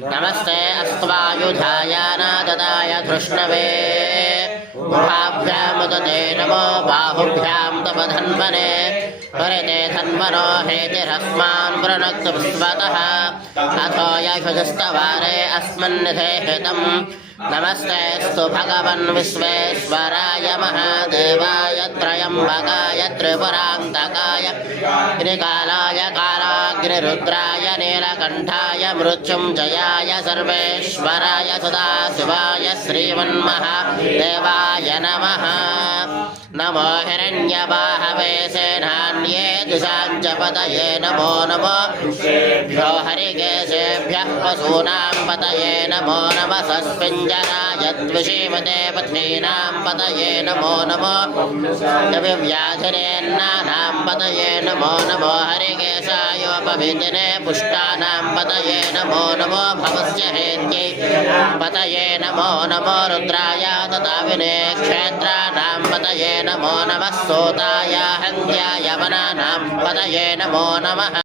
नमस्ते अस्त्वायुधाय नाददाय धृष्णवे उभाभ्यामुदते नमो बाहुभ्यां तपधन्वने हरिते धन्वनो हेतिरस्मान् वृणक्तु विश्वतः अथो यशुस्तवारे अस्मन्निधे हितम् नमस्तेऽस्तु भगवन् विश्वेश्वराय महादेवाय त्र्यम्बकाय त्रिपुरान्तकाय त्रिकालाय कालाग्निरुद्राय नीलकण्ठाय मृत्युञ्जयाय सर्वेश्वराय सदाशिवाय श्रीमन्महादेवाय नमः। नमो हिरण्यबाहवे सेनान्ये दिशाञ्चपतये नमो नमो भ्यो हरिकेशेभ्यः पशूनां पतये नमो नमः सस्मिञ्जराय द्विषीमते पत्नीनां पतये नमो नमो कविव्याधिनेन्नानां पतये नमो नमो हरिकेशायोपवीतिने पुष्टानां पतये नमो नमो भवस्य हेत्यै पतये नमो नमो रुद्राय तदाविने क्षेत्राणां पतये नमो नमः सोताय हन्त्याय वनानां पतये नमो नमः।